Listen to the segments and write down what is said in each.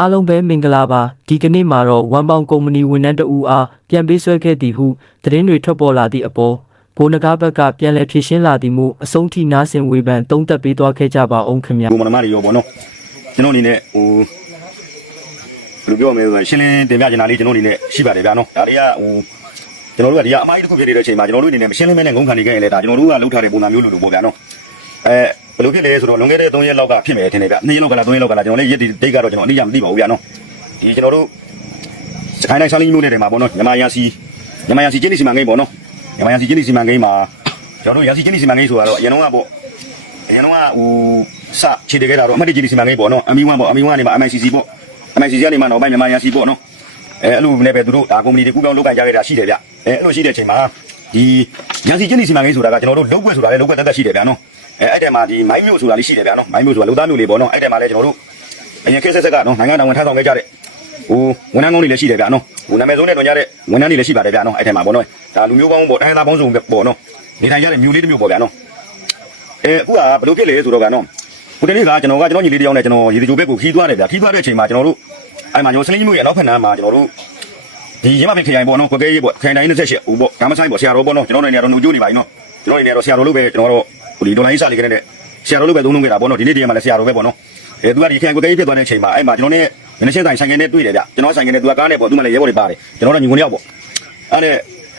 အားလုံးပဲမင်္ဂလာပါဒီကနေ့မှာတော့ဝမ်ပေါင်ကုမ္ပဏီဝန်ထမ်းတဦးအားပြန်ပေးဆွဲခဲ့သည်ဟုသတင်းတွေထွက်ပေါ်လာသည့်အပေါ်ဘိုးနဂါဘက်ကပြန်လည်ဖြေရှင်းလာသည်မှုအဆုံးထိနားဆင်ဝေဖန်သုံးသပ်ပေးသွားခဲ့ကြပါအောင်ခင်ဗျာကိုမနမတွေရောပေါ့နော်ကျွန်တော်အနေနဲ့ဟိုဘယ်လိုပြောမလဲဆိုရင်ရှင်းလင်းတင်ပြချင်တာလေးကျွန်တော်အနေနဲ့ရှိပါတယ်ဗျာနော်ဒါတွေကဟိုကျွန်တော်တို့ကဒီကအမိုင်းတစ်ခုဖြစ်နေတဲ့အချိန်မှာကျွန်တော်တို့အနေနဲ့မရှင်းလင်းမဲနဲ့ငုံခံနေခဲ့ရင်လည်းဒါကျွန်တော်တို့ကလှုပ်ထားတဲ့ပုံစံမျိုးလိုလိုပေါ့ဗျာနော်အဲ ဘယ်လိုဖြစ်လဲဆိုတော့လွန်ခဲ့တဲ့3ရက်လောက်ကဖြစ်မယ်ထင်တယ်ဗျ2ရက်လောက်ကလား3ရက်လောက်ကလားကျွန်တော်လည်းရက်ဒီဒိတ်ကတော့ကျွန်တော်အနည်းရမသိပါဘူးဗျာနော်ဒီကျွန်တော်တို့စကိုင်းတိုင်းဆောင်းလင်းမျိုးနယ်တွေမှာပေါ့နော်ညမယာစီညမယာစီကျင်းနေစီမံကိန်းပေါ့နော်ညမယာစီကျင်းနေစီမံကိန်းမှာကျွန်တော်တို့ယာစီကျင်းနေစီမံကိန်းဆိုတာတော့အရင်တော့ကပေါ့အရင်တော့ကဟိုစခြေတကယ်တာတော့အမှတ်တကြီးစီမံကိန်းပေါ့နော် MI1 ပေါ့ MI1 ကနေမှ MICC ပေါ့ MICC ကနေမှတော့ဘိုင်းမြန်မာယာစီပေါ့နော်အဲအဲ့လိုနဲ့ပဲသူတို့ဒါကုမ္ပဏီတွေကူးပြောင်းလုပ်ကိုင်ကြခဲ့တာရှိတယ်ဗျအဲအဲ့လိုရှိတဲ့အချိန်မှာဒီယာစီကျင်းနေစီမံကိန်းဆိုတာကကျွန်တော်တို့လုပ်ွက်ဆိုတာလည်းလုပ်ွက်တက်တက်ရှိတယ်ဗျာနော် အဲအဲ့တဲမှာဒီမိုင်းမျိုးဆိုတာလေးရှိတယ်ဗျာနော်မိုင်းမျိုးဆိုတာလူသားမျိုးလေးပေါ့နော်အဲ့တဲမှာလည်းကျွန်တော်တို့အရင်ခေတ်ဆက်ဆက်ကနော်နိုင်ငံတော်ဝန်ထမ်းဆောင်ခဲ့ကြတဲ့ဟိုဝန်ထမ်းကောင်းတွေလည်းရှိတယ်ဗျာနော်ဟိုနာမည်ဆုံးနဲ့တွင်ကြတဲ့ဝန်ထမ်းတွေလည်းရှိပါတယ်ဗျာနော်အဲ့ထဲမှာပေါ့နော်ဒါလူမျိုးကောင်းပေါ့တိုင်းသားပေါင်းစုံပေါ့နော်နေထိုင်ကြတဲ့မျိုးလေးတစ်မျိုးပေါ့ဗျာနော်အဲအခုကဘယ်လိုဖြစ်လဲဆိုတော့ဗျာနော်ဟိုတနေ့ကကျွန်တော်ကကျွန်တော်ညီလေးတစ်ယောက်နဲ့ကျွန်တော်ရေဒီဂျိုဘက်ကိုခီးသွားတယ်ဗျာခီးသွားတဲ့အချိန်မှာကျွန်တော်တို့အဲ့မှာကျွန်တော်စလင်းမျိုးရဲ့နောက်ဖက်နားမှာကျွန်တော်တို့ဒီရမပင်ခရိုင်ပေါ့နော်ကိုကဲရေးပေါ့ခရိုင်တိုင်း28ဟိုပေါ့ကမ္မဆိုင်ပေါ့ဆရာတော်ပေါ့နော်ကျွန်တော်နေနေတော့နှုတ်ကြိုးနေပါ යි နော်ကျွန်တော်နေနေတော့ဆရာတော်လို့ပဲကျွန်တော်တို့ဟို ဒီဒေါ်လာကြီးစာလေးကလေးနဲ့ဆရာတော်လို့ပဲသုံးလုံးခဲ့တာပေါ့နော်ဒီနေ့တည်းမှာလည်းဆရာတော်ပဲပေါ့နော်အဲသူကဒီခရိုင်ကိုကဲရေးဖြစ်သွားတဲ့အချိန်မှာအဲ့မှာကျွန်တော်နဲ့မင်းရှင်းတိုင်းဆိုင်ကနဲ့တွေ့တယ်ဗျကျွန်တော်ဆိုင်ကနဲ့သူကကားနဲ့ပေါ့သူမှလည်းရဲဘော်တွေပါတယ်ကျွန်တော်တော့ညီကိုနှစ်ယောက်ပေါ့အဲ့နဲ့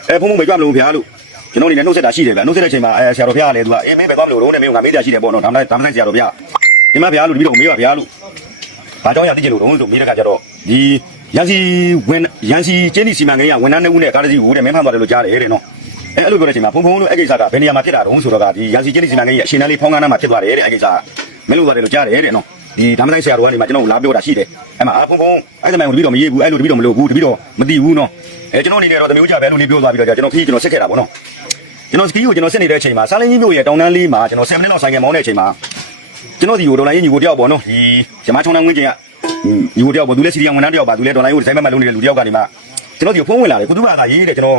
အဲဖုံဖုံမကြွမလို့ဖျားလို့ကျွန်တော်နေနဲ့နှုတ်ဆက်တာရှိတယ်ဗျနှုတ်ဆက်တဲ့အချိန်မှာအဲဆရာတော်ဖျားကလည်းသူကအေးမင်းပဲသွားမလို့လုံးနဲ့မင်းကငါမေးတာရှိတယ်ပေါ့နော်ဒါမှဒါမှဆိုင်ဆရာတော်ဖျားဒီမှာဖျားလို့တပည့်တော်မေးပါဖျားလို့ဘာကြောင့်ရသိချင်လို့တော့ဆိုမေးတဲ့ခါကျတော့ဒီရန်စီဝင်ရန်စီကျင်းဒီစီမံကိန်းကဝန်ထမ်းနှစ်ဦးနဲ့ကားတစ်စီးကိုတဲ့မင်းဖမ်းသွားတယ်လို့ကြားတယ်တဲ့နော် အဲအဲ့လိုပြောတဲ့အချိန်မှာဖုံဖုံလို့အဲ့ကိစ္စကဘယ်နေရာမှာဖြစ်တာတုံးဆိုတော့ကဒီရန်စီကျင်းဒီစီမံကိန်းရဲ့အရှင်တန်းလေးဖောင်းကားနားမှာဖြစ်သွားတယ်တဲ့အဲ့ကိစ္စကမင်းလို့သွားတယ်လို့ကြားတယ်တဲ့နော်ဒီဒါမှမဟုတ်ဆရာတော်ကနေမှကျွန်တော်ကိုလာပြောတာရှိတယ်အဲ့မှာအာဖုံဖုံအဲ့ဒီမိုင်ကိုတပည့်တော်မရေးဘူးအဲ့လိုတပည့်တော်မလို့ဘူးတပည့်တော်မသိဘူးနော်အဲကျွန်တော်အနေနဲ့တော့တမျိုးကြပဲလို့လေးပြောသွားပြီးတော့ကျွန်တော်ခီးကျွန်တော်ဆက်ခဲ့တာပေါ့နော်ကျွန်တော်စကီးကိုကျွန်တော်ဆက်နေတဲ့အချိန်မှာစားလင်းကြီးမြို့ရဲ့တောင်တန်းလေးမှာကျွန်တော်7မိနစ်လောက်ဆိုင်ကမောင်းတဲ့အချိန်မှာကျွန်တော်ဒီကိုဒေါ်လာကြီးညီကိုတယောက်ပေါ့နော်ဒီရမချုံတန်းဝင်းကျင်ကညီကိုတယောက်ပေါ့သူလည်းစီရီယံဝန်ထမ်းတယောက်ပါသူလည်းဒေါ်လာကြီးကိုဒီဇိုင်းမတ်လုံးနေတဲ့လူတယောက်ကနေမှကျွန်တော်ဒီကိုဖုန်းဝင်လာတယ်ကိုသူကသာရေးတဲ့ကျွန်တော်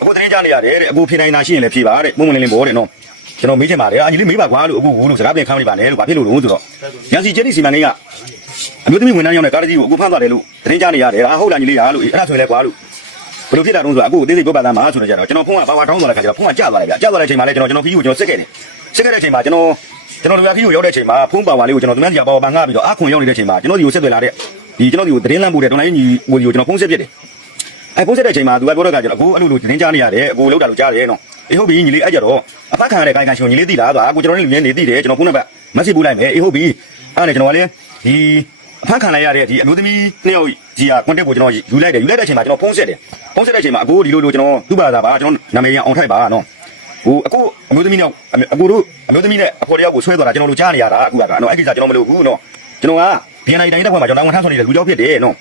အခုတရင်ကြနေရတယ်တဲ့အခုဖြေနိုင်တာရှိရင်လည်းဖြေပါတဲ့ပုံဝင်လင်းလင်းပေါ့တဲ့နော်ကျွန်တော်မေးချင်ပါတယ်အညီလေးမေးပါကွာလို့အခုဘူးလို့စကားပြန်ခမ်းလိုက်ပါနဲ့လို့ဘာဖြစ်လို့လို့ဆိုတော့ရန်စီကျင်းဒီစီမံကိန်းကအမျိုးသမီးဝန်ထမ်းရောက်တဲ့ကားတစ်စီးကိုအခုဖမ်းသွားတယ်လို့တရင်ကြနေရတယ်အာဟုတ်လားညီလေးဟာလို့အဲ့ဒါဆိုရင်လည်းကွာလို့ဘယ်လိုဖြစ်တာတုံးဆိုတော့အခုအသေးစိတ်ပြောပါသားမှာဆိုတော့ကြတော့ကျွန်တော်ဖုန်းကဘာဝါတောင်းသွားတဲ့ခါကျတော့ဖုန်းကကျသွားတယ်ဗျကျသွားတဲ့အချိန်မှာလည်းကျွန်တော်ကျွန်တော်ခီးကိုကျွန်တော်စစ်ခဲ့တယ်စစ်ခဲ့တဲ့အချိန်မှာကျွန်တော်ကျွန်တော်လူရခီးကိုရောက်တဲ့အချိန်မှာဖုန်းပါဝါလေးကိုကျွန်တော်သူများစီပါဝါပန်ငှားပြီးတော့အခွန်ရောက်နေတဲ့အချိန်မှာကျွန်တော်ဒီကိုဆက်သွယ်လာတဲ့ဒီကျွန်တော်ဒီကိုသတင်းလမ်းပို့တဲ့တော်လိုင်းကြီးဟိုဒီကိုကျွန်တော်ဖုန်းဆက်ပြစ်တယ် အဲဖုန်းဆက်တဲ့အချိန်မှာသူကပြောတော့ကကျွန်တော်အခုအဲ့လိုလိုသတင်းကြားနေရတယ်အခုလောက်တာလို့ကြားတယ်နော်အေးဟုတ်ပြီညီလေးအဲ့ကြတော့အဖက်ခံရတဲ့ခိုင်ခိုင်ရှင်ညီလေးသိလားဆိုတာအခုကျွန်တော်တို့လည်းနေသိတယ်ကျွန်တော်ဖုန်းနံပါတ်မက်ဆေ့ပို့လိုက်မယ်အေးဟုတ်ပြီအဲ့ဒါကျွန်တော်ကလည်းဒီအဖက်ခံလိုက်ရတဲ့ဒီအမျိုးသမီးနှစ်ယောက်ကြီးကကွန်တက်ကိုကျွန်တော်ယူလိုက်တယ်ယူလိုက်တဲ့အချိန်မှာကျွန်တော်ဖုန်းဆက်တယ်ဖုန်းဆက်တဲ့အချိန်မှာအခုဒီလိုလိုကျွန်တော်သူ့ဘာသာပါကျွန်တော်နာမည်ရအောင်ထိုက်ပါနော်ဟိုအခုအမျိုးသမီးနဲ့အကိုတို့အမျိုးသမီးနဲ့အဖော်တယောက်ကိုဆွဲသွားတာကျွန်တော်တို့ကြားနေရတာအခုကနော်အဲ့ကိစ္စကျွန်တော်မလုပ်ဘူးနော်ကျွန်တော်က BNI တိုင်းတက်ခွင့်မှာကျွန်တော်ဝန်ထမ်းဆောင်နေတဲ့လူကြောက်ဖြစ်တယ်နော်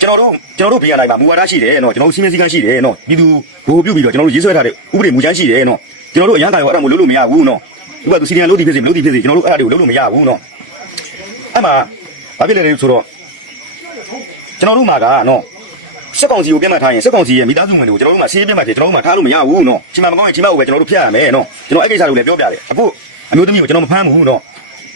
ကျွန်တော်တို့ကျွန်တော်တို့ BNI မှာမူဝါဒရှိတယ်နော်ကျွန်တော်တို့စီမံစည်းကမ်းရှိတယ်နော်ပြည်သူဘိုးပြုတ်ပြီးတော့ကျွန်တော်တို့ရေးဆွဲထားတဲ့ဥပဒေမူကြမ်းရှိတယ်နော်ကျွန်တော်တို့အရန်ကာရောအဲ့ဒါမျိုးလုပ်လို့မရဘူးနော်သူကသူစီနီယံလုပ်တည်ဖြစ်စေမလုပ်တည်ဖြစ်စေကျွန်တော်တို့အဲ့ဒါတွေကိုလုပ်လို့မရဘူးနော်အဲ့မှာဘာဖြစ်လဲလဲဆိုတော့ကျွန်တော်တို့မှာကနော်စက်ကောင်စီကိုပြတ်မှတ်ထားရင်စက်ကောင်စီရဲ့မိသားစုဝင်တွေကိုကျွန်တော်တို့မှာဆေးပြတ်မှတ်ဖြစ်ကျွန်တော်တို့မှာထားလို့မရဘူးနော်ချိန်မမကောင်းရင်ချိန်မဟုတ်ပဲကျွန်တော်တို့ဖျက်ရမယ်နော်ကျွန်တော်အဲ့ကိစ္စတွေကိုလည်းပြောပြတယ်အခုအမျိုးသမီးကိုကျွန်တော်မဖမ်းဘူးနော်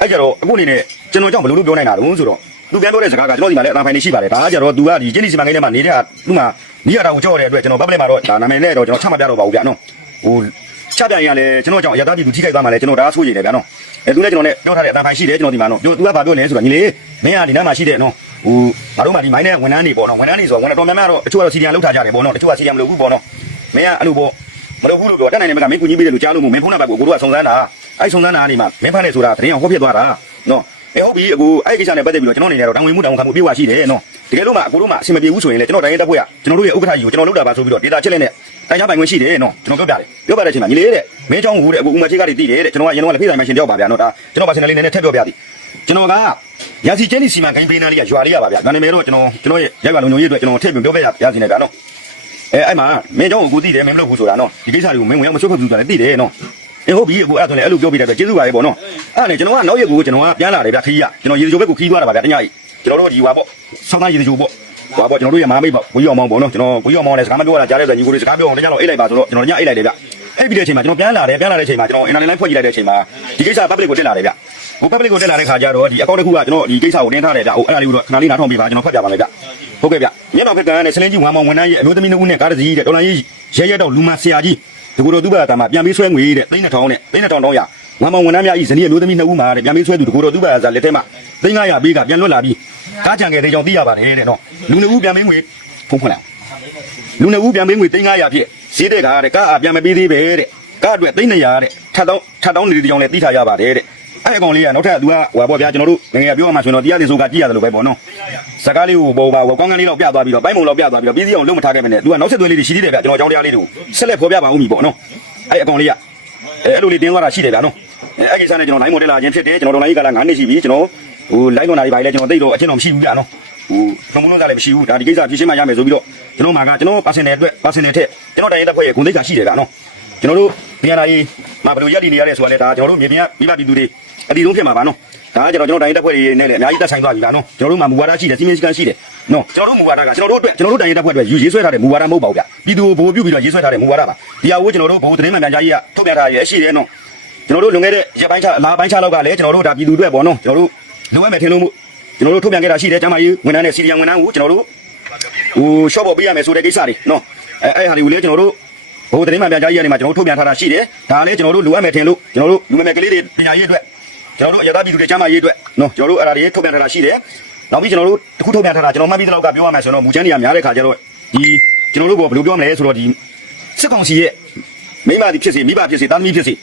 အဲ့ကြတော့အခုအနေနဲ့ကျွန်တော်ကြောင့်ဘယ်လိုလုပ်ပြောနိုင်တာတုံးဆိုတော့ သူပြန်ပြောတဲ့စကားကကျွန်တော်ဒီမှာလည်းအသာဖိုင်နေရှိပါတယ်ဒါကကြတော့သူကဒီကျင်းဒီစီမံကိန်းထဲမှာနေတဲ့သူ့မှာနီးရတာကိုကြောက်တဲ့အတွက်ကျွန်တော်ဘက်ပလက်မှာတော့ဒါနာမည်နဲ့တော့ကျွန်တော်ချမှတ်ပြတော့ပါဘူးဗျာနော်ဟိုချပြရင်လည်းကျွန်တော်ကြောင့်ရတာပြည်သူထိခိုက်သွားမှလည်းကျွန်တော်ဒါဆိုးရည်တယ်ဗျာနော်အဲသူလည်းကျွန်တော်နဲ့ပြောထားတဲ့အသာဖိုင်ရှိတယ်ကျွန်တော်ဒီမှာနော်ပြောသူကဘာပြောလဲဆိုတော့ညီလေးမင်းကဒီနားမှာရှိတယ်နော်ဟိုဘာလို့မှဒီမိုင်းနဲ့ဝန်ထမ်းတွေပေါ့နော်ဝန်ထမ်းတွေဆိုတော့ဝန်ထမ်းတော်များများတော့တချို့ကတော့စီရီယံလောက်ထားကြတယ်ပေါ့နော်တချို့ကစီရီယံမလုပ်ဘူးပေါ့နော်မင်းကအဲ့လိုပေါ့မလုပ်ဘူးလို့ပြောတက်နိုင်တယ်မကမင်းကူညီပေးတယ်လို့ကြားလို့မို့မင်းဖုန်းနံပါတ်ကိုကိုတို့ကစုံစမ်းတာအဲ့စုံစမ်းတာကနေမှမင်းဖမ်းနေဆိုတာတရင်ဟောဖြစ်သွားတာနော် အဲဟုတ်ပြီအခုအဲ့ကိစ္စနဲ့ပတ်သက်ပြီးတော့ကျွန်တော်အနေနဲ့တော့တောင်းဝင်မှုတောင်းခံမှုပြေဝရှိတယ်နော်တကယ်လို့မှအကိုတို့မှအဆင်မပြေဘူးဆိုရင်လည်းကျွန်တော်တိုင်းတက်ဖွဲ့ရကျွန်တော်တို့ရဲ့ဥက္ကဋ္ဌကြီးကိုကျွန်တော်လုပ်တာပါဆိုပြီးတော့ဒေတာချက်လက်နဲ့တိုင်းချပိုင်ခွင့်ရှိတယ်နော်ကျွန်တော်ပြောပြတယ်ပြောပြတဲ့အချိန်မှာညီလေးတဲ့မင်းချောင်းဟူတဲ့အခုဥမချေကတွေတည်တယ်တဲ့ကျွန်တော်ကရင်တော့လည်းဖိဆိုင်မရှင်တယောက်ပါဗျာနော်ဒါကျွန်တော်ပါစင်လေးနည်းနည်းထပ်ပြောပြသည်ကျွန်တော်ကရာစီကျင်းဒီစီမံကိန်းပေးနာလေးကရွာလေးရပါဗျာဒါနဲ့မဲတော့ကျွန်တော်ကျွန်တော်ရဲ့ရက်ကွာလုံုံရေးအတွက်ကျွန်တော်ထည့်ပြီးပြောပြရရစီနေတာနော်အဲအဲ့မှာမင်းချောင်းကိုကိုတည်တယ်မင်းမလုပ်ဘူးဆိုတာနော်ဒီကိစ္စတွေကိုမင်းဝင်အောင်မဆွတ်ဖက်ဘူးဆိုတာလည်းတည်တယ်နော်အေးဟုတ်ပြီအခုအဲ့ဒါဆိုလည်းအဲ့လိုပြောပြတဲ့အတွက်ကျေးဇူးပါပဲပေါ့နော် အဲ့ဒါနဲ့ကျွန်တော်ကနောက်ရက်ကိုကျွန်တော်ကပြန်လာတယ်ဗျာခီးရကျွန်တော်ရေချိုဘက်ကိုခီးသွားတာပါဗျာတညကြီးကျွန်တော်တို့ဒီဟွာပေါ့ဆောင်းသားရေချိုပေါ့ဟွာပေါ့ကျွန်တော်တို့ရဲ့မာမိတ်ပေါ့ကိုကြီးအောင်မောင်းပေါ့နော်ကျွန်တော်ကိုကြီးအောင်မောင်းလည်းစကားမပြောတာကြားတဲ့အတွက်ညီကိုတွေစကားပြောအောင်တညတော့အိတ်လိုက်ပါဆိုတော့ကျွန်တော်ညအိတ်လိုက်တယ်ဗျအဲ့ပြီးတဲ့အချိန်မှာကျွန်တော်ပြန်လာတယ်ပြန်လာတဲ့အချိန်မှာကျွန်တော်အင်တာနက်လိုင်းဖွင့်ကြည့်လိုက်တဲ့အချိန်မှာဒီကိစ္စ public ကိုတက်လာတယ်ဗျဟို public ကိုတက်လာတဲ့ခါကျတော့ဒီအကောင့်တစ်ခုကကျွန်တော်ဒီကိစ္စကိုတင်းထားတယ်ဗျဟိုအဲ့ဒါလေးကိုတော့ခဏလေးနားထောင်ပေးပါကျွန်တော်ဖတ်ပြပါမယ်ဗျဟုတ်ကဲ့ဗျမျက်မှောက်ဖက်ကန်းနဲ့ဆလင်းကြီးဝမ်မောင်ဝန်ထမ်းရဲ့အမျိုးသမီးနှစ်ဦးနဲ့ကားတစ်စီးတဲ့ဒေါ်လာကြီးရဲရဲတော့လူမဆရာကြီးဒီကိုတော့သူ့ဘာသာမှာပြန်ပြီးဆွဲငွေတဲ့3000နဲ့3000တောင်းရ ဝမ်မောင်ဝန်ထမ်းများဤဇနီးအမျိုးသမီးနှစ်ဦးမှာတဲ့ပြန်ပြီးဆွဲသူဒီကိုတော့သူ့ဘာသာလက်ထက်မှာ3900ပေးကပြန်လွတ်လာပြီးကားကြံခဲ့တဲ့ကြောင့်သိရပါတယ်တဲ့နော်လူနှစ်ဦးပြန်ပြီးငွေဖုံးဖွင့်လာလူနှစ်ဦးပြန်ပေးငွေ3900ဖြစ်ဈေးတဲ့ကားတဲ့ကားအပြန်မပေးသေးပဲတဲ့ကားအတွက်3900တဲ့ထပ်တော့ထပ်တော့နေတောင်လည်းတိထားရပါတယ်တဲ့အဲ့အကောင်လေးကနောက်ထပ် तू ကဟိုပါဗျာကျွန်တော်တို့ငယ်ငယ်ပြောရမှာဆိုရင်တော့တရားတင်ဆိုကကြည့်ရတယ်လို့ပဲပေါ့နော်စကားလေးကိုပေါ်ပါကောင်းကန်းလေးတော့ပြသွားပြီးတော့ပိုင်းမုံတော့ပြသွားပြီးတော့ပြီးစီအောင်လုံးမထားခဲ့မနဲ့ तू ကနောက်ဆက်သွေးလေးတွေရှိသေးတယ်ဗျကျွန်တော်အကြောင်းတရားလေးတွေကိုဆက်လက်ဖော်ပြပါဦးမီပေါ့နော်အဲ့အကောင်လေးက အဲ့လိုလေးတင်းသွားတာရှိတယ်ဗျာနော်အဲ့ကိစ္စနဲ့ကျွန်တော် line model လာခြင်းဖြစ်တယ်ကျွန်တော်တို့ line ကလာ9နှစ်ရှိပြီကျွန်တော်ဟို line လွန်တာတွေပါလေကျွန်တော်သိတော့အချင်းတော်မရှိဘူးဗျာနော်ဟိုဘုံလုံးသားလည်းမရှိဘူးဒါဒီကိစ္စဖြေရှင်းမှရမယ်ဆိုပြီးတော့ကျွန်တော်မှာကကျွန်တော် personal အတွက် personal ထက်ကျွန်တော်တိုင်းတဲ့ဖွဲ့ရဲ့ဂုဏ်သိက္ခာရှိတယ်ဗျာနော်ကျွန်တော်တို့ပြန်လာရေးမှာဘယ်လိုရက်တည်နေရလဲဆိုတာလေဒါကျွန်တော်တို့မြေပြင်ကမိဘပြည်သူတွေအတီတုံးဖြစ်မှာပါနော်ဒါကကျွန်တော်ကျွန်တော်တိုင်းတဲ့ဖွဲ့တွေနဲ့လည်းအများကြီးသက်ဆိုင်သွားပြီလားနော်ကျွန်တော်တို့မှာမူဝါဒရှိတယ်စီမင်းစကန်ရှိတယ် နော်ကျွန်တော်တို့မူဝါဒကကျွန်တော်တို့အတွက်ကျွန်တော်တို့တိုင်းတဲ့ဖွဲ့အတွက်ယူရေးဆွဲထားတဲ့မူဝါဒမဟုတ်ပါဘူးဗျပြည်သူကိုဘိုးပြုပြီးတော့ရေးဆွဲထားတဲ့မူဝါဒပါဒီဟာကိုကျွန်တော်တို့ဘိုးသတင်းမှန်ပြန်ကြားရေးကထုတ်ပြန်ထားရရှိတယ်နော်ကျွန်တော်တို့လွန်ခဲ့တဲ့ရက်ပိုင်းချလာပိုင်းချလောက်ကလည်းကျွန်တော်တို့ဒါပြည်သူတွေပေါ့နော်ကျွန်တော်တို့လိုအပ်မယ်ထင်လို့မို့ကျွန်တော်တို့ထုတ်ပြန်ခဲ့တာရှိတယ်ကျမ်းမာရေးဝန်ထမ်းနဲ့စီရီယံဝန်ထမ်းကိုကျွန်တော်တို့ဟို shop ပေါ်ပေးရမယ်ဆိုတဲ့ကိစ္စတွေနော်အဲအဲ့ဟာတွေကိုလည်းကျွန်တော်တို့ဘိုးသတင်းမှန်ပြန်ကြားရေးကနေမှကျွန်တော်တို့ထုတ်ပြန်ထားတာရှိတယ်ဒါလည်းကျွန်တော်တို့လိုအပ်မယ်ထင်လို့ကျွန်တော်တို့လူငယ်ငယ်ကလေးတွေပညာရေးအတွက်ကျွန်တော်တို့အရသာပြည်သူတွေကျမ်းမာရေးအတွက်နော်ကျွန်တော်တို့အဲ့ဒါတွေထုတ်ပြန်ထားတာရှိတယ်။ နောက်ပြီးကျွန်တော်တို့တစ်ခုထုတ်ပြန်ထားတာကျွန်တော်မှတ်ပြီးတဲ့လောက်ကပြောရမယ်ဆိုတော့မူချမ်းတွေကများတဲ့ခါကျတော့ဒီကျွန်တော်တို့ကဘယ်လိုပြောမလဲဆိုတော့ဒီစစ်ကောင်စီရဲ့မိမသည်ဖြစ်စေမိဘဖြစ်စေသားသမီးဖြစ်စေ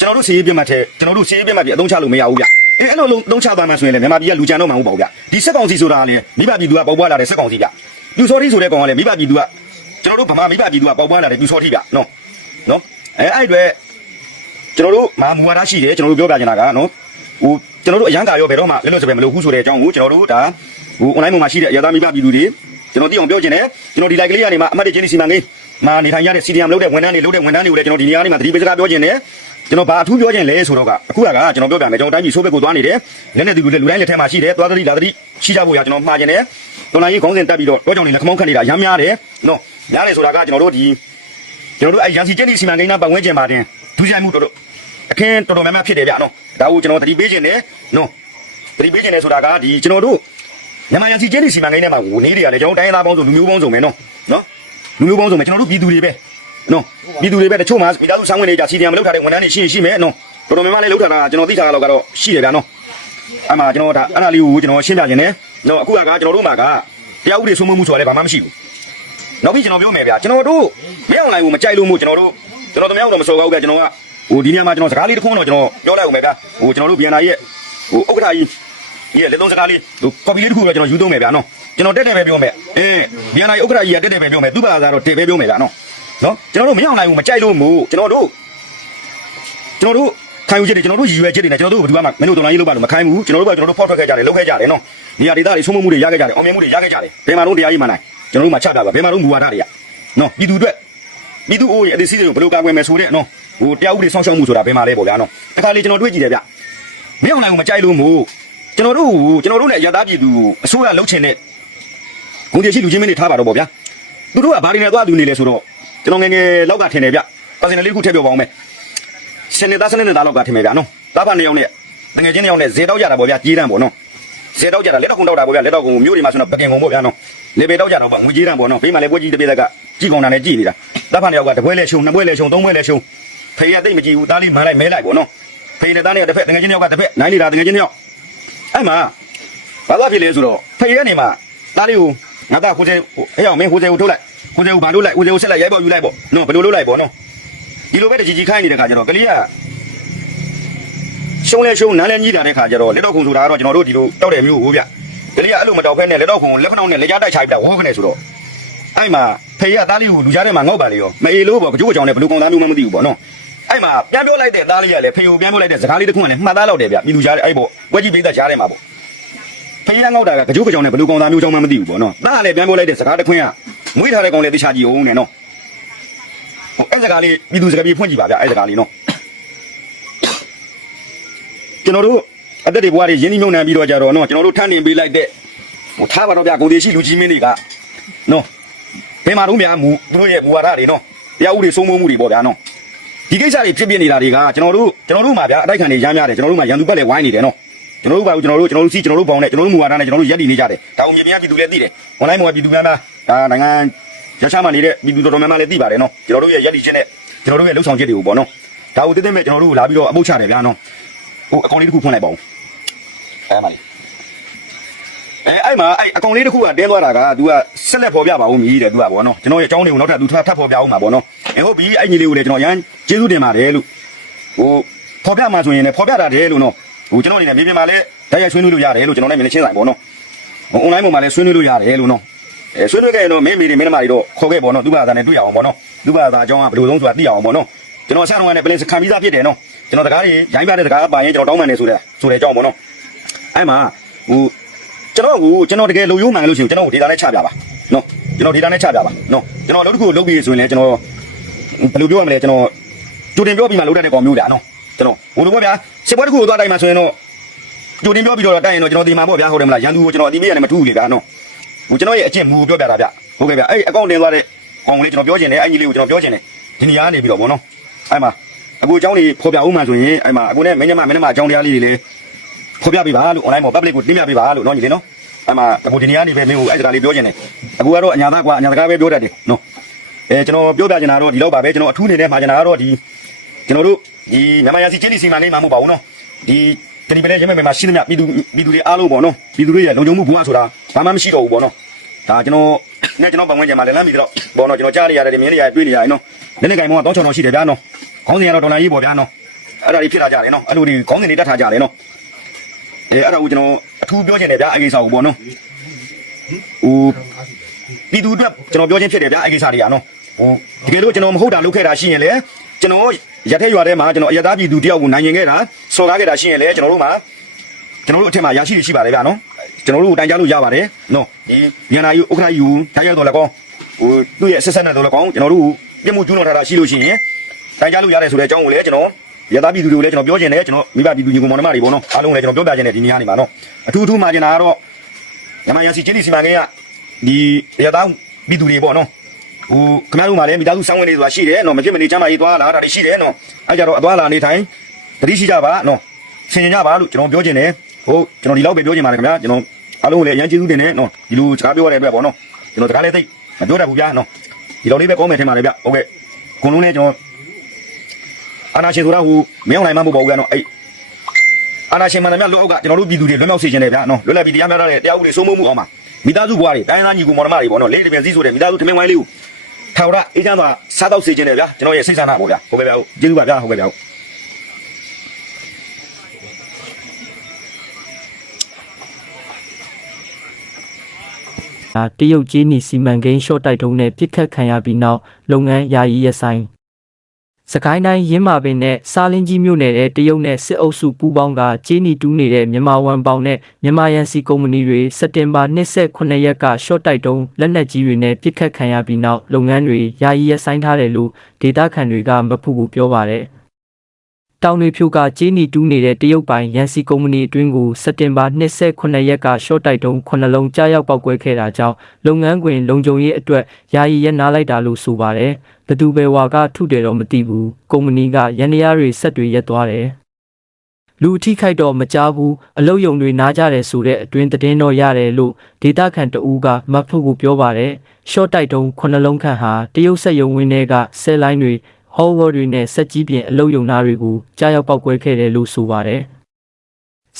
ကျွန်တော်တို့စီးရေးပြတ်မှတ်တဲ့ကျွန်တော်တို့စီးရေးပြတ်မှတ်ပြီးအသုံးချလို့မရဘူးဗျ။အဲအဲ့လိုလုံးသုံးချသွားမှဆိုရင်လည်းမြန်မာပြည်ကလူကြံတော့မှာမဟုတ်ပါဘူးဗျ။ဒီစစ်ကောင်စီဆိုတာကလည်းမိဘပြည်သူကပေါက်ပွားလာတဲ့စစ်ကောင်စီဗျ။ပြူစောတိဆိုတဲ့ကောင်ကလည်းမိဘပြည်သူကကျွန်တော်တို့ဗမာမိဘပြည်သူကပေါက်ပွားလာတဲ့ပြူစောတိဗျ။နော်နော်အဲအဲ့အတွက်ကျွန်တော်တို့မာမူဝါဒရှိတယ်ကျွန်တော်တို့ပြောပြချင်တာကနော် ဟိုကျွန်တော်တို့အရန်ကာရောဘယ်တော့မှလက်လွတ်စပယ်မလုပ်ဘူးဆိုတဲ့အကြောင်းကိုကျွန်တော်တို့ဒါဟို online ပေါ်မှာရှိတဲ့အရသာမိဘပြည်သူတွေကျွန်တော်သိအောင်ပြောချင်တယ်ကျွန်တော်ဒီ like ကလေးကနေမှအမှတ်တချင်းစီမံကိန်းမာနေထိုင်ရတဲ့ CDM လုပ်တဲ့ဝန်ထမ်းတွေလုပ်တဲ့ဝန်ထမ်းတွေကိုလည်းကျွန်တော်ဒီနေရာကနေမှသတိပေးစကားပြောချင်တယ်ကျွန်တော်ဘာအထူးပြောချင်လဲဆိုတော့ကအခုကကျွန်တော်ပြောပြမယ်ကျွန်တော်တိုင်းပြည်ဆိုးဘက်ကိုသွားနေတယ်လက်နဲ့သူလူတိုင်းလက်ထဲမှာရှိတယ်သွားသတိလာသတိရှိကြဖို့ရကျွန်တော်မှားချင်တယ်တော်လိုင်းကြီးခေါင်းစဉ်တက်ပြီးတော့တော့ကြောင့်နေလက်ခမောင်းခတ်နေတာရမ်းများတယ်နော်များတယ်ဆိုတာကကျွန်တော်တို့ဒီကျွန်တော်တို့အဲရန်စီကျင်းဒီစီမံကိန်းနာပတ်ဝန်းကျင်ပါတယ်ဒူးဆိုင်မှုတော်တော် အခင်းတော်တော်များများဖြစ်တယ်ဗျနော်ဒါကိုကျွန်တော်သတိပေးခြင်းနဲ့နော်သတိပေးခြင်းနဲ့ဆိုတာကဒီကျွန်တော်တို့မြန်မာရန်စီကျင်းဒီစီမံကိန်းထဲမှာဝင်နေတွေကလည်းကျွန်တော်တိုင်းရင်းသားပေါင်းစုံလူမျိုးပေါင်းစုံပဲနော်နော်လူမျိုးပေါင်းစုံပဲကျွန်တော်တို့ပြည်သူတွေပဲနော်ပြည်သူတွေပဲတချို့မှာမိသားစုဆောင်းဝင်နေကြစီဒီယံမလုပ်ထားတဲ့ဝန်ထမ်းတွေရှိရင်ရှိမယ်နော်တော်တော်များများလေးလုပ်ထားတာကျွန်တော်သိထားတာတော့ကတော့ရှိတယ်ဗျနော်အဲ့မှာကျွန်တော်ဒါအဲ့ဒါလေးကိုကျွန်တော်ရှင်းပြခြင်းနဲ့နော်အခုကကျွန်တော်တို့မှာကတရားဥပဒေစိုးမိုးမှုဆိုတာလည်းဘာမှမရှိဘူးနောက်ပြီးကျွန်တော်ပြောမယ်ဗျကျွန်တော်တို့မင်းအွန်လိုင်းကိုမကြိုက်လို့မို့ကျွန်တော်တို့ကျွန်တော်တို့မအောင်တော့မစော်ကားဘူးဗျကျွန်တော်က ဟိုဒီနေရာမှာကျွန်တော်စကားလေးတစ်ခုတော့ကျွန်တော်ပြောလိုက်အောင်ပဲဗျာဟိုကျွန်တော်တို့ BNI ရဲ့ဟိုဥက္ကဋ္ဌကြီးရဲ့လက်သုံးစကားလေးဟို copy လေးတစ်ခုပဲကျွန်တော်ယူသုံးမယ်ဗျာနော်ကျွန်တော်တက်တယ်ပဲပြောမယ်အင်း BNI ဥက္ကဋ္ဌကြီးကတက်တယ်ပဲပြောမယ်သူ့ဘာသာတော့တက်ပဲပြောမယ်ဗျာနော်နော်ကျွန်တော်တို့မရောက်နိုင်ဘူးမကြိုက်လို့မို့ကျွန်တော်တို့ကျွန်တော်တို့ခံယူချက်တွေကျွန်တော်တို့ရည်ရွယ်ချက်တွေနဲ့ကျွန်တော်တို့ဘယ်သူမှမင်းတို့တော်လိုင်းရေးလုပ်ပါလို့မခိုင်းဘူးကျွန်တော်တို့ကကျွန်တော်တို့ဖောက်ထွက်ခဲ့ကြတယ်လုပ်ခဲ့ကြတယ်နော်နေရာဒေသတွေဆုံးမမှုတွေရခဲ့ကြတယ်အောင်မြင်မှုတွေရခဲ့ကြတယ်ဘယ်မှာတော့တရားရေးမှနိုင်ကျွန်တော်တို့မှချပြပါဘယ်မှာတော့မူဝါဒတွေကနော်ပြည်သူအတွက်ပြည်သူအိုးရဲ့အသေးစိတ်တွေကိုဘယ်လိုကာကွယ်မယ်ဆိုတဲ့နော် ဟိုတရားဥပဒေဆောင်ရှောက်မှုဆိုတာဘယ်မှာလဲပေါ့ဗျာနော်တခါလေကျွန်တော်တွေးကြည့်တယ်ဗျမင်းအောင်နိုင်ကိုမကြိုက်လို့မို့ကျွန်တော်တို့ကျွန်တော်တို့နဲ့ရသားပြည်သူအစိုးရလှုပ်ချင်တဲ့ဂုဏ်တည်ရှိလူချင်းမင်းတွေထားပါတော့ပေါ့ဗျာသူတို့ကဘာတွေနဲ့သွားလူနေလဲဆိုတော့ကျွန်တော်ငယ်ငယ်လောက်ကထင်တယ်ဗျပါစင်လေးတစ်ခုထည့်ပြောပါအောင်မယ်စနေသားစနေသားလောက်ကထင်မယ်ဗျာနော်တားပါနေအောင်နဲ့ငယ်ချင်းနေအောင်နဲ့ဇေတောက်ကြတာပေါ့ဗျာကြီးတန်းပေါ့နော်ဇေတောက်ကြတာလက်တော့ခုံတောက်တာပေါ့ဗျာလက်တော့ခုံမျိုးတွေမှာဆိုတော့ပကင်ကုံပေါ့ဗျာနော်လေပေတောက်ကြတော့ပေါ့ငွေကြီးတန်းပေါ့နော်ဘေးမှာလည်းပွဲကြီးတစ်ပြေသက်ကကြီးကောင်တာနဲ့ကြီးနေတာတပ်ဖာနေရောက်ကတပွဲလဲရှုံနှစ်ပွဲလဲရှုံသုံးပွဲလဲရှုံ ဖေးရတိတ်မကြည့်ဘူးသားလေးမန်းလိုက်မဲလိုက်ပေါ့နော်ဖေးနဲ့သားနဲ့တစ်ဖက်တငယ်ချင်းယောက်ကတစ်ဖက်နိုင်နေတာတငယ်ချင်းယောက်အဲ့မှာဘာသာဖြစ်လဲဆိုတော့ဖေးရနေမှာသားလေးကိုငါသားခိုးစဲအဲ့အောင်မင်းခိုးစဲကိုထုတ်လိုက်ခိုးစဲကိုဘာလို့လိုက်ခိုးစဲကိုဆက်လိုက်ရိုက်ပေါက်ယူလိုက်ပေါ့နော်ဘယ်လိုလုပ်လိုက်ပေါ့နော်ဒီလိုပဲတကြီးကြီးခိုင်းနေတဲ့ခါကျတော့ကလေးကရှုံးလဲရှုံးနန်းလဲကြီးတာတဲ့ခါကျတော့လက်တော့ခုံဆိုတာကတော့ကျွန်တော်တို့ဒီလိုတောက်တယ်မျိုးကိုဗျကလေးကအဲ့လိုမတောက်ဖဲနဲ့လက်တော့ခုံလက်ခဏောင်းနဲ့လက်ကြားတိုက်ချပြဝေါခနဲ့ဆိုတော့အဲ့မှာ ဖေရသားလေးကိုလူကြားထဲမှာငေါက်ပါလေရောမအေလို့ပေါ့ကြိုးကြောင်နဲ့ဘလူကောင်သားမျိုးမှမသိဘူးပေါ့နော်အဲ့မှာပြန်ပြောလိုက်တဲ့သားလေးကလည်းဖေကိုပြန်ပြောလိုက်တဲ့စကားလေးတစ်ခုကလည်းမှတ်သားလောက်တယ်ဗျပြည်လူကြားထဲအဲ့ပေါ့ဝက်ကြီးပိသက်ကြားထဲမှာပေါ့ဖေရငေါက်တာကကြိုးကြောင်နဲ့ဘလူကောင်သားမျိုးကြောင်မှမသိဘူးပေါ့နော်သားကလည်းပြန်ပြောလိုက်တဲ့စကားတစ်ခွင်းကမွေးထားတဲ့ကောင်လည်းတခြားကြည့်အောင်နဲ့နော်ဟိုအဲ့စကားလေးပြည်သူစကားပြေဖွင့်ကြည့်ပါဗျအဲ့စကားလေးနော်ကျွန်တော်တို့အသက်တွေဘွားတွေရင်းနှီးမြှုပ်နှံပြီးတော့ကြတော့နော်ကျွန်တော်တို့ထမ်းတင်ပေးလိုက်တဲ့ဟိုထားပါတော့ဗျကိုသေးရှိလူကြီးမင်းတွေကနော် ဘယ်မှာတော့များမူသူတို့ရဲ့ဘူဝါဒတွေနော်တရားဥပဒေစိုးမိုးမှုတွေပေါ့ဗျာနော်ဒီကိစ္စတွေဖြစ်ပြနေတာတွေကကျွန်တော်တို့ကျွန်တော်တို့မှာဗျာအတိုက်ခံတွေရမ်းများတယ်ကျွန်တော်တို့မှာရန်သူဘက်လည်းဝိုင်းနေတယ်နော်ကျွန်တော်တို့ဘာကျွန်တော်တို့ကျွန်တော်တို့စီကျွန်တော်တို့ပေါင်းနဲ့ကျွန်တော်တို့မူဝါဒနဲ့ကျွန်တော်တို့ရက်တည်နေကြတယ်ဒါအောင်မြေပြင်ကပြည်သူလည်းသိတယ် online မှာပြည်သူများများဒါနိုင်ငံရရှားမှနေတဲ့ပြည်သူတော်တော်များများလည်းသိပါတယ်နော်ကျွန်တော်တို့ရဲ့ရက်တည်ချက်နဲ့ကျွန်တော်တို့ရဲ့လှုပ်ဆောင်ချက်တွေကိုပေါ့နော်ဒါကိုတည်တဲ့မဲ့ကျွန်တော်တို့လာပြီးတော့အပုတ်ချတယ်ဗျာနော်ဟိုအကောင့်လေးတစ်ခုဖွင့်လိုက်ပါဦးအဲမှာလေ အဲအဲ့မှာအဲ့အကောင်လေးတစ်ခုကတင်းသွားတာကသူကဆက်လက်ဖော်ပြပါဦးမြည်တယ်သူကဗောနော်ကျွန်တော်ရဲ့အကြောင်းတွေကိုနောက်ထပ်သူထပ်ထပ်ဖော်ပြအောင်ပါဗောနော်အဲဟုတ်ပြီအဲ့ညီလေးကိုလည်းကျွန်တော်ရမ်းကျေးဇူးတင်ပါတယ်လို့ဟိုဖော်ပြမှာဆိုရင်လည်းဖော်ပြတာတယ်လို့နော်ဟိုကျွန်တော်အနေနဲ့မြေပြင်မှာလည်းတိုက်ရိုက်ဆွေးနွေးလို့ရတယ်လို့ကျွန်တော်လည်းမြင်ချင်းဆိုင်ဗောနော်ဟို online ပေါ်မှာလည်းဆွေးနွေးလို့ရတယ်လို့နော်အဲဆွေးနွေးခဲ့ရင်တော့မင်းမိတွေမင်းသမားတွေတော့ခေါ်ခဲ့ဗောနော်သူ့ဘာသာနဲ့တွေ့ရအောင်ဗောနော်သူ့ဘာသာအကြောင်းကဘယ်လိုဆုံးဆိုတာသိရအောင်ဗောနော်ကျွန်တော်ဆရာတော်ကလည်းပလင်ခံပြီးသားဖြစ်တယ်နော်ကျွန်တော်တကားတွေရိုင်းပြတဲ့တကားပါရင်ကျွန်တော်တောင်းပန်နေဆိုတဲ့ဆိုတဲ့အကြောင်းဗောနော်အဲ့မှာဟို ကျွန်တော်ကိုကျွန်တော်တကယ်လုံယုံမှန်လို့ရှိရင်ကျွန်တော်ကိုဒေတာနဲ့ချပြပါနော်ကျွန်တော်ဒေတာနဲ့ချပြပါနော်ကျွန်တော်လုပ်တစ်ခုလုပ်ပြီးဆိုရင်လည်းကျွန်တော်ဘယ်လိုပြောရမလဲကျွန်တော်ကြိုတင်ပြောပြီးမှလုပ်တတ်တဲ့ကောင်မျိုးလားနော်ကျွန်တော်ဘို့လိုပေါ့ဗျာစစ်ပွဲတစ်ခုကိုသွားတိုက်မှဆိုရင်တော့ကြိုတင်ပြောပြီးတော့တိုက်ရင်တော့ကျွန်တော်ဒီမှာပေါ့ဗျာဟုတ်တယ်မလားရန်သူကိုကျွန်တော်အတိမေးရတယ်မထူးဘူးလေဗျာနော်ဟိုကျွန်တော်ရဲ့အကျင့်မူကိုပြောပြတာဗျဟုတ်ကဲ့ဗျအဲ့အကောင့်တင်သွားတဲ့ကောင်လေးကျွန်တော်ပြောချင်တယ်အဲ့ကြီးလေးကိုကျွန်တော်ပြောချင်တယ်ဒီနေရာကနေပြီးတော့ဗောနော်အဲ့မှာအခုအကြောင်းလေးဖော်ပြဦးမှဆိုရင်အဲ့မှာအခုနဲ့မင်းညမမင်းညမအကြောင်းတရားလေးတွေလည်း ဖော်ပြပေးပါလို့ online ပေါ် public ကိုတင်ပြပေးပါလို့နော်ညီလေးနော်အဲ့မှာအခုဒီနေရာနေပဲမင်းကိုအဲ့ဒါလေးပြောချင်တယ်အခုကတော့အညာသားကွာအညာတကားပဲပြောတတ်တယ်နော်အဲကျွန်တော်ပြောပြချင်တာတော့ဒီလောက်ပါပဲကျွန်တော်အထူးအနေနဲ့မှာချင်တာကတော့ဒီကျွန်တော်တို့ဒီမြန်မာရာစီချင်းစီမံကိန်းမှာမဟုတ်ပါဘူးနော်ဒီတတိပလဲရမဲမှာရှိသမျှပြည်သူပြည်သူတွေအားလုံးပေါ့နော်ပြည်သူတွေရဲ့လုံခြုံမှုဘုရားဆိုတာဘာမှမရှိတော့ဘူးပေါ့နော်ဒါကျွန်တော်နဲ့ကျွန်တော်ပတ်ဝန်းကျင်မှာလည်းလမ်းပြီးတော့ပေါ့နော်ကျွန်တော်ကြားနေရတယ်မြင်နေရတယ်တွေ့နေရတယ်နော်လက်နေကင်မောကတော့ချောင်းတော်ရှိတယ်ဗျာနော်ခေါင်းစဉ်ကတော့ဒေါ်လာကြီးပေါ့ဗျာနော်အဲ့ဒါတွေဖြစ်လာကြတယ်နော်အဲ့လိုဒီခေါင်းစဉ်တွေတက်ထားကြတယ်နော် အဲအဲ့ဒါကိုကျွန်တော်အထူးပြောချင်တယ်ဗျာအဲ့ကိစ္စကိုပေါ့နော်ဟိုပြည်သူအတွက်ကျွန်တော်ပြောချင်းဖြစ်တယ်ဗျာအဲ့ကိစ္စတွေကနော်ဟိုတကယ်လို့ကျွန်တော်မဟုတ်တာလုပ်ခဲ့တာရှိရင်လေကျွန်တော်ရထက်ရွာထဲမှာကျွန်တော်အရသားပြည်သူတယောက်ကိုနိုင်ရင်ခဲ့တာစော်ကားခဲ့တာရှိရင်လေကျွန်တော်တို့မှာကျွန်တော်တို့အထက်မှာရရှိရှိပါတယ်ဗျာနော်ကျွန်တော်တို့တိုင်ကြားလို့ရပါတယ်နော်ဒီညနာယူဥက္ကဋ္ဌယူထားရတော့လည်းကောင်းဟိုသူ့ရဲ့ဆက်ဆက်နဲ့တော့လည်းကောင်းကျွန်တော်တို့ပြမှုကျွန်းတော်ထားတာရှိလို့ရှိရင်တိုင်ကြားလို့ရတယ်ဆိုတဲ့အကြောင်းကိုလည်းကျွန်တော် ရသားပြည်သူတွေကိုလည်းကျွန်တော်ပြောချင်တယ်ကျွန်တော်မိဘပြည်သူညီကောင်မောင်နှမတွေပေါ့နော်အားလုံးလည်းကျွန်တော်ပြောပြချင်တယ်ဒီနေရာနေမှာနော်အထူးအထူးမှာချင်တာကတော့ညမရစီချင်းဒီစီမံကိန်းကဒီရသားပြည်သူတွေပေါ့နော်ဟိုခင်ဗျားတို့မှလည်းမိသားစုစောင်းဝင်နေဆိုတာရှိတယ်နော်မဖြစ်မနေချမ်းသာရေးသွားလာတာတွေရှိတယ်နော်အဲကြတော့အသွားလာနေထိုင်တတိရှိကြပါနော်ဆင်ញင်ကြပါလို့ကျွန်တော်ပြောချင်တယ်ဟုတ်ကျွန်တော်ဒီလောက်ပဲပြောချင်ပါတယ်ခင်ဗျာကျွန်တော်အားလုံးကိုလည်းအရင်ကျေးဇူးတင်တယ်နော်ဒီလိုစကားပြောရတဲ့အတွက်ပေါ့နော်ကျွန်တော်စကားလည်းသိမပြောတတ်ဘူးဗျာနော်ဒီလောက်လေးပဲကောင်းမယ်ထင်ပါတယ်ဗျဟုတ်ကဲ့ခုလုံးလည်းကျွန်တော် အာနာရှင်ဆိုတာဟိုမင်းအောင်နိုင်မှမဟုတ်ပါဘူးကွာနော်အဲ့အာနာရှင်မှန်တယ်မြတ်လောအောက်ကကျွန်တော်တို့ပြည်သူတွေလွတ်မြောက်စေခြင်းတယ်ဗျာနော်လွတ်လပ်ပြီးတရားမျှတတဲ့တရားဥပဒေစိုးမိုးမှုအောင်ပါမိသားစုဘွားတွေတိုင်းသားညီကိုမောင်နှမတွေပေါ့နော်လေးတပြန်စည်းဆိုတဲ့မိသားစုထမင်းဝိုင်းလေးကိုထာဝရအေးချမ်းစွာစားတော့စေခြင်းတယ်ဗျာကျွန်တော်ရဲ့စိတ်ဆန္ဒပေါ့ဗျာဟုတ်ကဲ့ဗျာဟုတ်ကျေးဇူးပါဗျာဟုတ်ကဲ့ဗျာဟုတ်ဒါတရုတ်ကြီးနီစီမံကိန်းရှော့တိုက်တုံးနဲ့ပြစ်ခတ်ခံရပြီးနောက်လုပ်ငန်းယာယီရပ်ဆိုင် စကိုင်းတိုင်းရင်းမာပင်နဲ့စာလင်းကြီးမြို့နယ်တဲ့တရုတ်နဲ့စစ်အုပ်စုပူးပေါင်းကကြေးနီတူးနေတဲ့မြန်မာဝန်ပေါင်နဲ့မြန်မာယန်စီကုမ္ပဏီတွေစက်တင်ဘာ29ရက်ကရှော့တိုက်တုံးလက်နက်ကြီးတွေနဲ့ပြစ်ခတ်ခံရပြီးနောက်လုပ်ငန်းတွေယာယီရပ်ဆိုင်ထားတယ်လို့ဒေတာခန်တွေကမဖူဘူးပြောပါတယ် တောင်တွေဖြိုကကြေးနီတူးနေတဲ့တရုတ်ပိုင်ရန်စီကုမ္ပဏီအတွင်းကိုစက်တင်ဘာ29ရက်ကရှော့တိုက်တုံး9လုံးကြားရောက်ပောက်ကွဲခဲ့တာကြောင့်လုပ်ငန်းခွင်လုံခြုံရေးအတွက်ယာယီရပ်နားလိုက်တာလို့ဆိုပါတယ်။ဘသူပဲဝါကထုတယ်တော့မသိဘူး။ကုမ္ပဏီကရန်ရရားတွေဆက်တွေရက်သွားတယ်။လူအထိခိုက်တော့မကြားဘူးအလုတ်ယုံတွေနားကြတယ်ဆိုတဲ့အတွင်းသတင်းတော့ရတယ်လို့ဒေတာခန်တဦးကမတ်ဖို့ကိုပြောပါတယ်။ရှော့တိုက်တုံး9လုံးခန့်ဟာတရုတ်ဆက်ယုံဝင်းတွေကဆဲလိုင်းတွေ ဟောဝေါ်တွေနဲ့စက်ကြီးပြင်အလုတ်ယုံသားတွေကိုကြားရောက်ပောက်ကွဲခဲ့တယ်လို့ဆိုပါတယ်။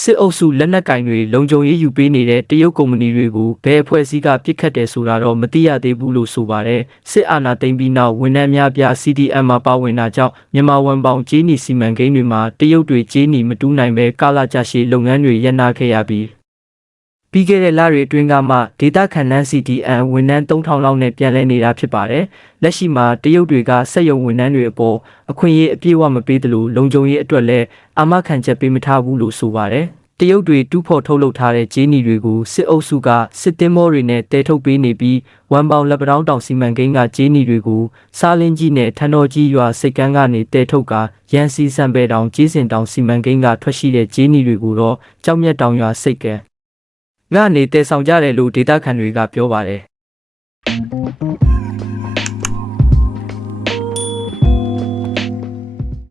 စစ်အုပ်စုလက်နက်ကင်တွေလုံခြုံရေးယူပေးနေတဲ့တရုတ်ကုမ္ပဏီတွေကိုဘယ်အဖွဲ့အစည်းကပြစ်ခတ်တယ်ဆိုတာတော့မသိရသေးဘူးလို့ဆိုပါတယ်။စစ်အာဏာသိမ်းပြီးနောက်ဝန်ထမ်းများပြ CDM မှာပါဝင်တာကြောင့်မြန်မာဝန်ပေါင်ကြေးနီစီမံကိန်းတွေမှာတရုတ်တွေကြေးနီမတူးနိုင်ပဲကာလကြာရှည်လုပ်ငန်းတွေရပ်နားခဲ့ရပြီး ပြီးခဲ့တဲ့လတွေအတွင်းကမှဒေတာခန်နန်း CDM ဝန်ထမ်း3000လောက်နဲ့ပြန်လဲနေတာဖြစ်ပါတယ်။လက်ရှိမှာတရုတ်တွေကစက်ရုံဝန်ထမ်းတွေအပေါ်အခွင့်အရေးအပြည့်အဝမပေးသလိုလုံခြုံရေးအတွက်လည်းအာမခံချက်ပေးမထားဘူးလို့ဆိုပါတယ်။တရုတ်တွေတူးဖော်ထုတ်လုပ်ထားတဲ့ဂျင်းနီတွေကိုစစ်အုပ်စုကစစ်တင်မောတွေနဲ့တဲထုတ်ပေးနေပြီးဝမ်ပေါင်လက်ပတောင်းတောင်စီမံကိန်းကဂျင်းနီတွေကိုစားလင်းကြီးနဲ့ထန်တော်ကြီးရွာစိတ်ကန်းကနေတဲထုတ်ကရန်စီစံပဲတောင်ကြီးစင်တောင်စီမံကိန်းကထွက်ရှိတဲ့ဂျင်းနီတွေကိုတော့ကြောက်မြတ်တောင်ရွာစိတ်ကန်း ကနေတဲဆောင်ကြတယ်လို့ဒေတာခန်တွေကပြောပါတယ်